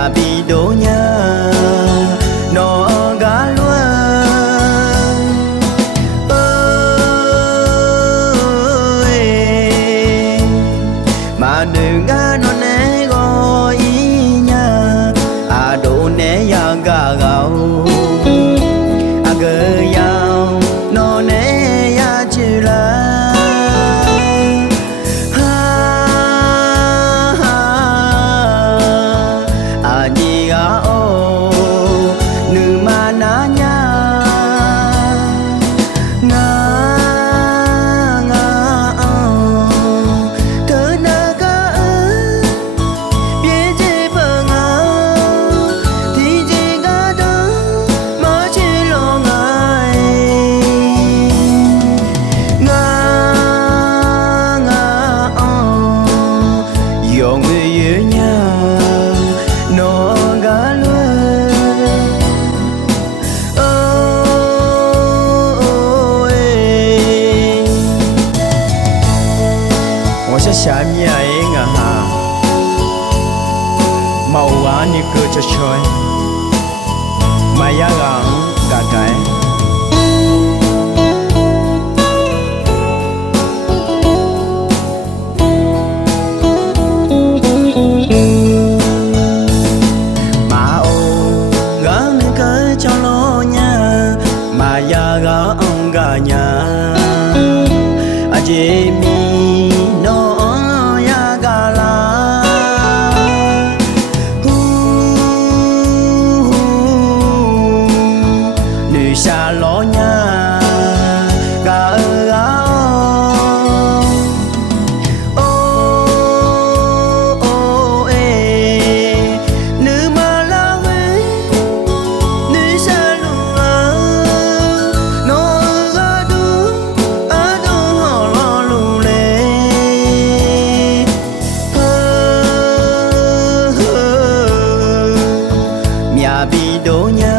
nhà bị đổ nhà nó gá luôn ơi mà đừng gá nó né gọi nhà à đổ né ya gà gạo à gờ yao nó né ya chữ là xa nhảy ngà hà màu quá như cười cho chơi mà giá gắng cả cái mà ô gắng nên cởi cho lo nha mà giá gắng cả nhà à chị mi xa lo nha gà ô ê nữ mà la huế nữ xa luôn nó gà đu họ lo lù lê nhà bị đổ nhà